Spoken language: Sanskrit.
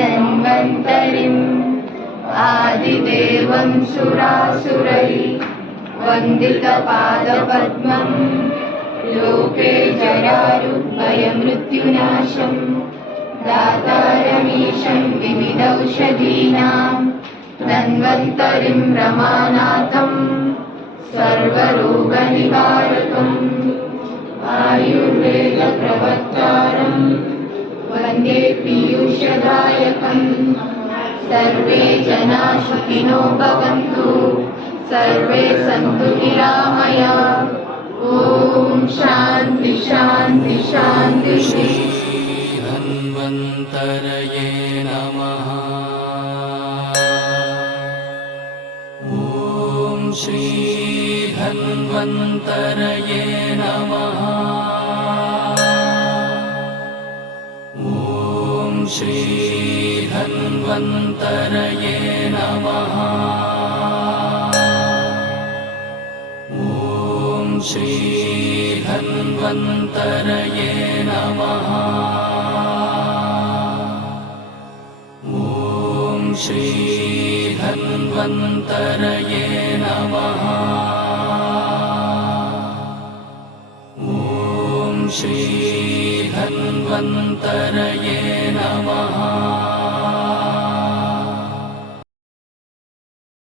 धन्वन्तरिम् आदिदेवं सुरासुरैः वन्दितपादपद्मम् लोके जरारुग्भयमृत्युनाशं दातारमीशं विविधौषधीनां धन्वन्तरिं रमानाथं सर्वरोगनिवारकम् आयुर्वेदप्रवक्तारं वन्दे पीयूषदायकम् सर्वे जना सुखिनो भवन्तु सर्वे सन्तु निरामयाः। ॐ शान्ति शान्ति शान्तिः। धन्वन्तरये नमः। ॐ श्री धन्वन्तरये नमः। ॐ श्री धन्वन्तरये नमः। ॐ श्री धन्वन्तरये नमः। ॐ श्री धन्वन्तरये नमः। ॐ श्री धन्वन्तरये नमः।